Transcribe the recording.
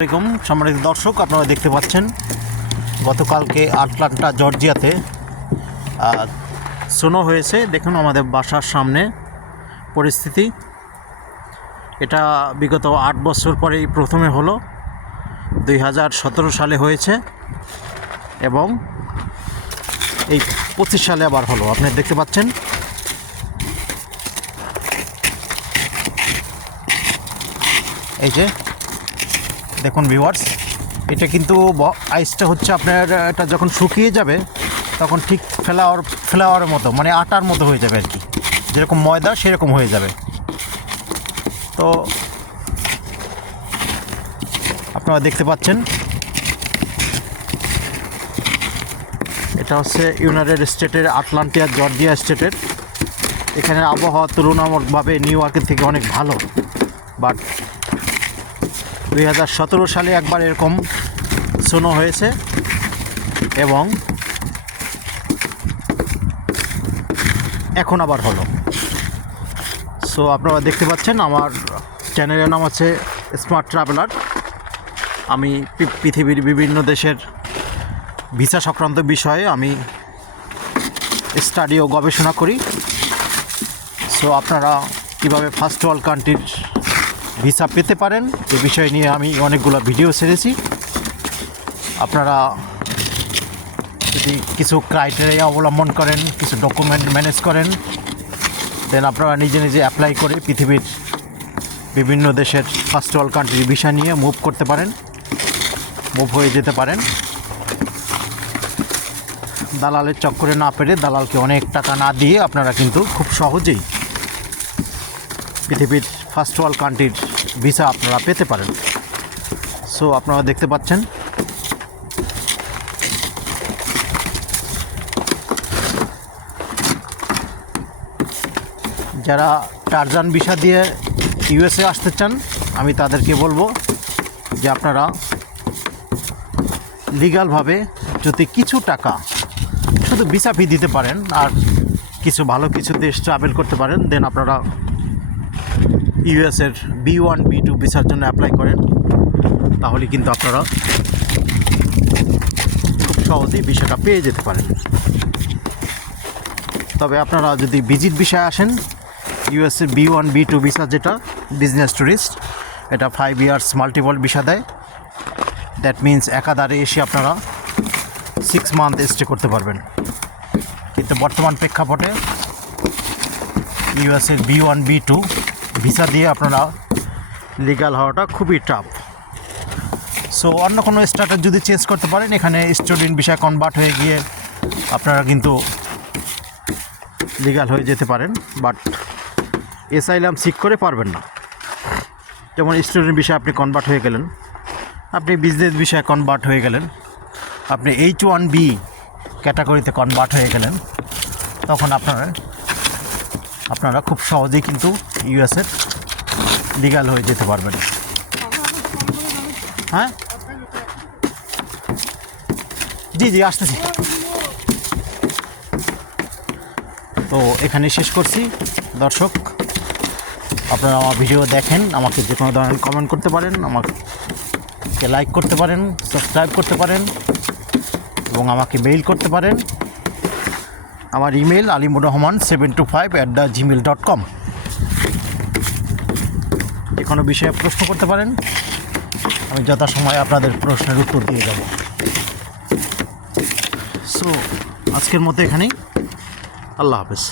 আসসালামু আলাইকুম সম্মানিত দর্শক, আপনারা দেখতে পাচ্ছেন গতকালকে আটলান্টা জর্জিয়াতে স্নো হয়েছে। দেখুন আমাদের বাসার সামনে পরিস্থিতি। এটা বিগত 8 বছর পরেই প্রথমে হলো, 2017 সালে হয়েছে এবং এই 25 সালে আবার হলো। আপনি দেখতে পাচ্ছেন এই যে দেখুন ভিউয়ার্স, এটা কিন্তু আইসটা হচ্ছে আপনার, এটা যখন শুকিয়ে যাবে তখন ঠিক ফ্লাওয়ারের মতো, মানে আটার মতো হয়ে যাবে আর কি, যেরকম ময়দা সেরকম হয়ে যাবে। তো আপনারা দেখতে পাচ্ছেন এটা হচ্ছে ইউনাইটেড স্টেটের আটলান্টা জর্জিয়া স্টেটের। এখানের আবহাওয়া তুলনামূলকভাবে নিউ ইয়র্কের থেকে অনেক ভালো, বাট 2017 সালে একবার এরকম স্নো হয়েছে এবং এখন আবার হলো। সো আপনারা দেখতে পাচ্ছেন আমার চ্যানেলের নাম আছে স্মার্ট ট্রাভেলার। আমি পৃথিবীর বিভিন্ন দেশের ভিসা সংক্রান্ত বিষয়ে আমি স্টাডি ও গবেষণা করি। সো আপনারা কীভাবে ফার্স্ট ওয়ার্ল্ড কান্ট্রির ভিসা পেতে পারেন এ বিষয় নিয়ে আমি অনেকগুলো ভিডিও ছেড়েছি। আপনারা যদি কিছু ক্রাইটেরিয়া অবলম্বন করেন, কিছু ডকুমেন্ট ম্যানেজ করেন, দেন আপনারা নিজে নিজে অ্যাপ্লাই করে পৃথিবীর বিভিন্ন দেশের ফার্স্ট ওয়ার্ল্ড কান্ট্রির ভিসা নিয়ে মুভ হয়ে যেতে পারেন। দালালের চক্করে না পেরে, দালালকে অনেক টাকা না দিয়ে আপনারা কিন্তু খুব সহজেই পৃথিবীর ফার্স্ট ওয়ার্ল্ড কান্ট্রির ভিসা আপনারা পেতে পারেন। সো আপনারা দেখতে পাচ্ছেন যারা টারজান ভিসা দিয়ে ইউএসএ আসতে চান, আমি তাদেরকে বলবো যে আপনারা লিগ্যালভাবে যদি কিছু টাকা শুধু ভিসা ফি দিতে পারেন আর কিছু ভালো কিছু দেশ ট্রাভেল করতে পারেন, দেন আপনারা ইউএসের B1 B2 ভিসার জন্য অ্যাপ্লাই করেন, তাহলে কিন্তু আপনারা খুব সহজেই ভিসাটা পেয়ে যেতে পারেন। তবে আপনারা যদি ভিজিট ভিসায় আসেন, ইউএসের B1 B2 ভিসা যেটা বিজনেস ট্যুরিস্ট, এটা 5 ইয়ার্স মাল্টিপল ভিসা দেয়। দ্যাট মিন্স একাধারে এসে আপনারা 6 মান্থ স্টে করতে পারবেন। কিন্তু বর্তমান প্রেক্ষাপটে ইউএসের B1 B2 ভিসা দিয়ে আপনারা লিগ্যাল হওয়াটা খুবই টাফ। সো অন্য কোনো স্ট্যাটাস যদি চেঞ্জ করতে পারেন, এখানে স্টুডেন্ট ভিসা কনভার্ট হয়ে গিয়ে আপনারা কিন্তু লিগ্যাল হয়ে যেতে পারেন, বাট অ্যাসাইলাম সিক করে পারবেন না। যেমন স্টুডেন্ট ভিসা আপনি কনভার্ট হয়ে গেলেন, আপনি বিজনেস ভিসায় কনভার্ট হয়ে গেলেন, আপনি H1B ক্যাটাগরিতে কনভার্ট হয়ে গেলেন, তখন আপনারা খুব সহজেই কিন্তু ইউএসের লিগ্যাল হয়ে যেতে পারবেন। হ্যাঁ, জি আসতেছি। তো এখানে শেষ করছি দর্শক। আপনারা আমার ভিডিও দেখেন, আমাকে যে কোনো ধরনের কমেন্ট করতে পারেন, আমাকে লাইক করতে পারেন, সাবস্ক্রাইব করতে পারেন এবং আমাকে মেইল করতে পারেন। আমার ইমেল alimurrahman725@gmail.com। যে কোনো বিষয়ে প্রশ্ন করতে পারেন, আমি যথাসময়ে আপনাদের প্রশ্নের উত্তর দিয়ে যাব। সো আজকের মতো এখানেই, আল্লাহ হাফেজ।